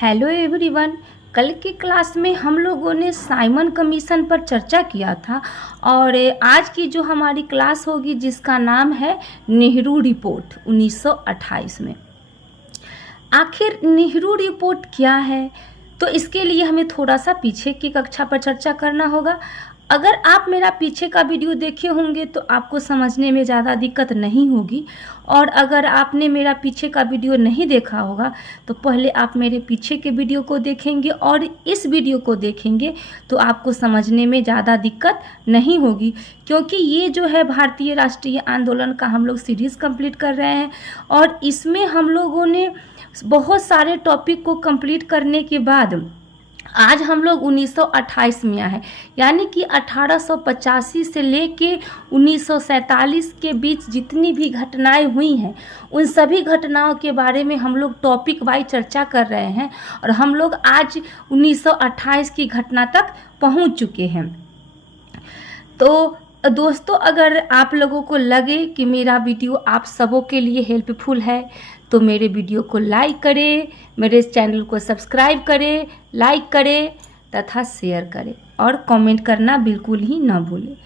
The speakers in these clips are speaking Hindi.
Hello everyone. कल की क्लास में हम लोगों ने साइमन कमीशन पर चर्चा किया था और आज की जो हमारी क्लास होगी जिसका नाम है नेहरू रिपोर्ट 1928 में। आखिर नेहरू रिपोर्ट क्या है, तो इसके लिए हमें थोड़ा सा पीछे की कक्षा पर चर्चा करना होगा। अगर आप मेरा पीछे का वीडियो देखे होंगे तो आपको समझने में ज़्यादा दिक्कत नहीं होगी, और अगर आपने मेरा पीछे का वीडियो नहीं देखा होगा तो पहले आप मेरे पीछे के वीडियो को देखेंगे और इस वीडियो को देखेंगे तो आपको समझने में ज़्यादा दिक्कत नहीं होगी, क्योंकि ये जो है भारतीय राष्ट्रीय आंदोलन का हम लोग सीरीज़ कंप्लीट कर रहे हैं और इसमें हम लोगों ने बहुत सारे टॉपिक को कंप्लीट करने के बाद आज हम लोग 1928 में आए हैं। यानी कि 1885 से लेके 1947 के बीच जितनी भी घटनाएं हुई हैं उन सभी घटनाओं के बारे में हम लोग टॉपिक वाइज चर्चा कर रहे हैं और हम लोग आज 1928 की घटना तक पहुंच चुके हैं। तो दोस्तों, अगर आप लोगों को लगे कि मेरा वीडियो आप सबों के लिए हेल्पफुल है तो मेरे वीडियो को लाइक करें, मेरे चैनल को सब्सक्राइब करें, लाइक करें तथा शेयर करें और कमेंट करना बिल्कुल ही ना भूलें।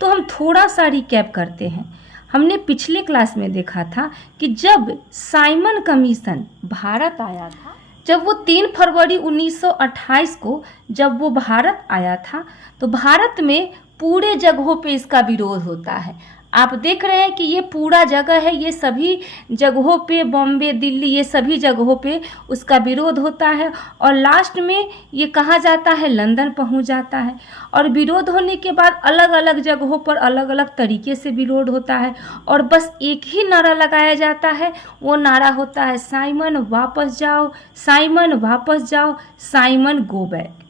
तो हम थोड़ा सा रिकैप करते हैं। हमने पिछले क्लास में देखा था कि जब साइमन कमीशन भारत आया था, जब वो 3 फरवरी 1928 को जब वो भारत आया था तो भारत में पूरे जगहों पे इसका विरोध होता है। आप देख रहे हैं कि ये पूरा जगह है, ये सभी जगहों पे, बॉम्बे, दिल्ली, ये सभी जगहों पे उसका विरोध होता है और लास्ट में ये कहा जाता है लंदन पहुंच जाता है। और विरोध होने के बाद अलग अलग जगहों पर अलग अलग तरीके से विरोध होता है और बस एक ही नारा लगाया जाता है, वो नारा होता है साइमन वापस जाओ, साइमन वापस जाओ, साइमन गो बैक।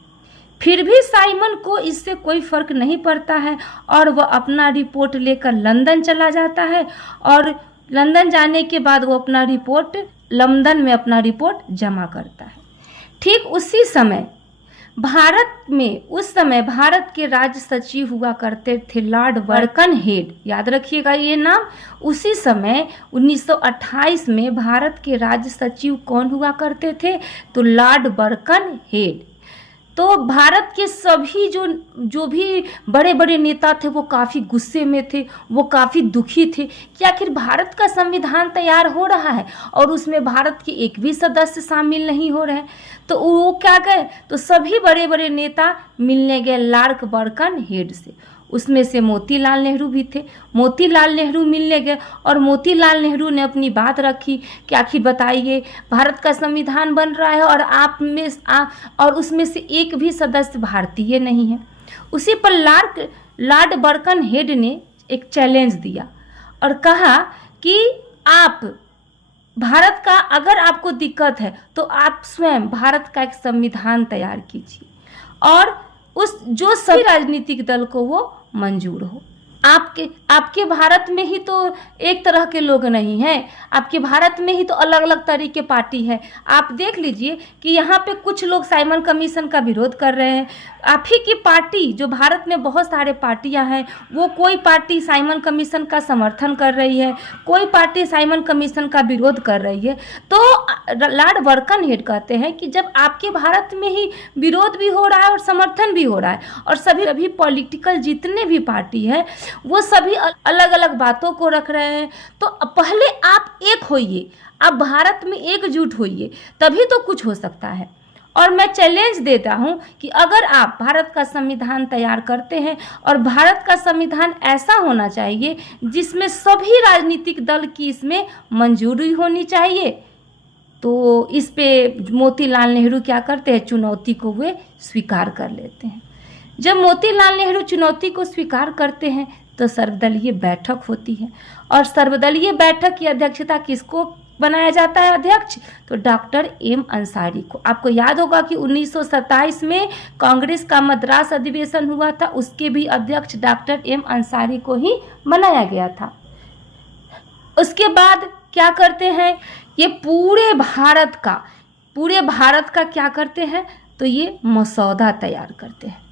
फिर भी साइमन को इससे कोई फ़र्क नहीं पड़ता है और वह अपना रिपोर्ट लेकर लंदन चला जाता है और लंदन जाने के बाद वो अपना रिपोर्ट लंदन में अपना रिपोर्ट जमा करता है। ठीक उसी समय भारत में उस समय भारत के राज्य सचिव हुआ करते थे लॉर्ड बर्कनहेड, याद रखिएगा ये नाम। उसी समय 1928 में भारत के राज्य सचिव कौन हुआ करते थे, तो लॉर्ड बर्कनहेड। तो भारत के सभी जो भी बड़े बड़े नेता थे वो काफ़ी गुस्से में थे, वो काफ़ी दुखी थे कि आखिर भारत का संविधान तैयार हो रहा है और उसमें भारत के एक भी सदस्य शामिल नहीं हो रहे हैं। तो वो क्या गए, तो सभी बड़े बड़े नेता मिलने गए लॉर्ड बर्कनहेड से। उसमें से मोतीलाल नेहरू भी थे। मोतीलाल नेहरू मिलने गए और मोतीलाल नेहरू ने अपनी बात रखी कि आखिर बताइए, भारत का संविधान बन रहा है और और उसमें से एक भी सदस्य भारतीय नहीं है। उसी पर लॉर्ड बर्कनहेड ने एक चैलेंज दिया और कहा कि आप भारत का, अगर आपको दिक्कत है तो आप स्वयं भारत का एक संविधान तैयार कीजिए और उस जो सभी राजनीतिक दल को वो मंजूर हो। आपके भारत में ही तो एक तरह के लोग नहीं हैं, आपके भारत में ही तो अलग अलग तरह के पार्टी है। आप देख लीजिए कि यहाँ पे कुछ लोग साइमन कमीशन का विरोध कर रहे हैं। आप ही की पार्टी, जो भारत में बहुत सारे पार्टियां हैं, वो कोई पार्टी साइमन कमीशन का समर्थन कर रही है, कोई पार्टी साइमन कमीशन का विरोध कर रही है। तो लॉर्ड बर्कनहेड कहते हैं कि जब आपके भारत में ही विरोध भी हो रहा है और समर्थन भी हो रहा है और सभी पॉलिटिकल जितने भी पार्टी है वो सभी अलग अलग बातों को रख रहे हैं, तो पहले आप एक होइए, आप भारत में एकजुट होइए, तभी तो कुछ हो सकता है। और मैं चैलेंज देता हूं कि अगर आप भारत का संविधान तैयार करते हैं और भारत का संविधान ऐसा होना चाहिए जिसमें सभी राजनीतिक दल की इसमें मंजूरी होनी चाहिए, तो इस पे मोतीलाल नेहरू क्या करते हैं, चुनौती को वे स्वीकार कर लेते हैं। जब मोतीलाल नेहरू चुनौती को स्वीकार करते हैं तो सर्वदलीय बैठक होती है और सर्वदलीय बैठक की अध्यक्षता किसको बनाया जाता है अध्यक्ष, तो डॉक्टर एम अंसारी को। आपको याद होगा कि 1927 में कांग्रेस का मद्रास अधिवेशन हुआ था, उसके भी अध्यक्ष डॉक्टर एम अंसारी को ही बनाया गया था। उसके बाद क्या करते हैं, ये पूरे भारत का क्या करते हैं, तो ये मसौदा तैयार करते हैं।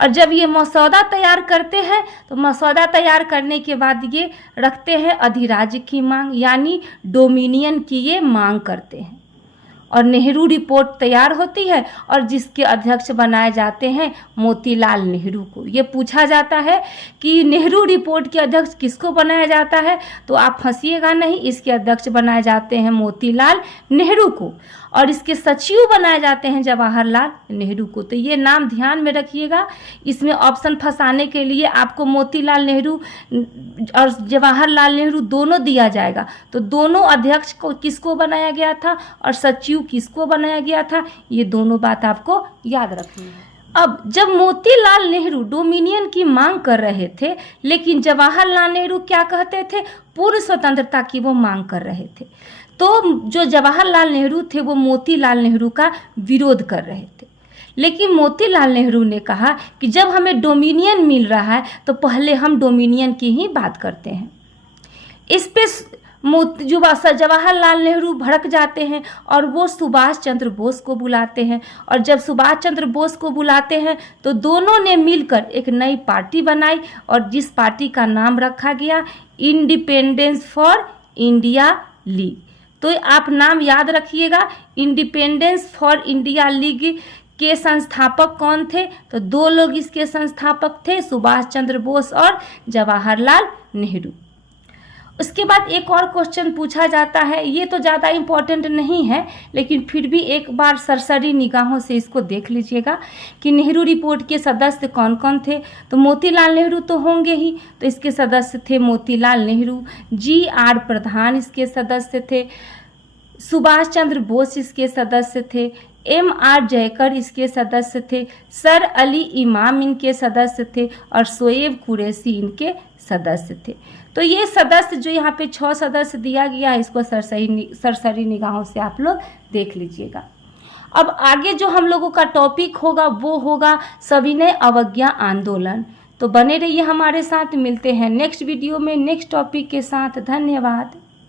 और जब ये मसौदा तैयार करते हैं तो मसौदा तैयार करने के बाद ये रखते हैं अधिराज्य की मांग, यानी डोमिनियन की ये मांग करते हैं। और नेहरू रिपोर्ट तैयार होती है और जिसके अध्यक्ष बनाए जाते हैं मोतीलाल नेहरू को। ये पूछा जाता है कि नेहरू रिपोर्ट के अध्यक्ष किसको बनाया जाता है, तो आप फंसिएगा नहीं, इसके अध्यक्ष बनाए जाते हैं मोतीलाल नेहरू को और इसके सचिव बनाए जाते हैं जवाहरलाल नेहरू को। तो ये नाम ध्यान में रखिएगा। इसमें ऑप्शन फंसाने के लिए आपको मोतीलाल नेहरू और जवाहरलाल नेहरू दोनों दिया जाएगा, तो दोनों अध्यक्ष को किसको बनाया गया था और सचिव किसको बनाया गया था, ये दोनों बात आपको याद रखनी है। अब जब मोतीलाल नेहरू डोमिनियन की मांग कर रहे थे, लेकिन जवाहरलाल नेहरू क्या कहते थे, पूर्ण स्वतंत्रता की वो मांग कर रहे थे, तो जो जवाहरलाल नेहरू थे वो मोतीलाल नेहरू का विरोध कर रहे थे। लेकिन मोतीलाल नेहरू ने कहा कि जब हमें डोमिनियन मिल रहा है तो पहले हम डोमिनियन की ही बात करते हैं। इस पे जवाहरलाल नेहरू भड़क जाते हैं और वो सुभाष चंद्र बोस को बुलाते हैं, और जब सुभाष चंद्र बोस को बुलाते हैं तो दोनों ने मिलकर एक नई पार्टी बनाई और जिस पार्टी का नाम रखा गया इंडिपेंडेंस फॉर इंडिया लीग। तो आप नाम याद रखिएगा, इंडिपेंडेंस फॉर इंडिया लीग के संस्थापक कौन थे, तो दो लोग इसके संस्थापक थे, सुभाष चंद्र बोस और जवाहरलाल नेहरू। उसके बाद एक और क्वेश्चन पूछा जाता है, ये तो ज़्यादा इम्पोर्टेंट नहीं है लेकिन फिर भी एक बार सरसरी निगाहों से इसको देख लीजिएगा कि नेहरू रिपोर्ट के सदस्य कौन कौन थे। तो मोतीलाल नेहरू तो होंगे ही, तो इसके सदस्य थे मोतीलाल नेहरू, GR प्रधान इसके सदस्य थे, सुभाष चंद्र बोस इसके सदस्य थे, MR जयकर इसके सदस्य थे, सर अली इमाम इनके सदस्य थे और शोएब कुरैशी इनके सदस्य थे। तो ये सदस्य जो यहाँ पे 6 सदस्य दिया गया है, इसको सरसरी निगाहों से आप लोग देख लीजिएगा। अब आगे जो हम लोगों का टॉपिक होगा वो होगा सविनय अवज्ञा आंदोलन। तो बने रहिए हमारे साथ, मिलते हैं नेक्स्ट वीडियो में नेक्स्ट टॉपिक के साथ। धन्यवाद।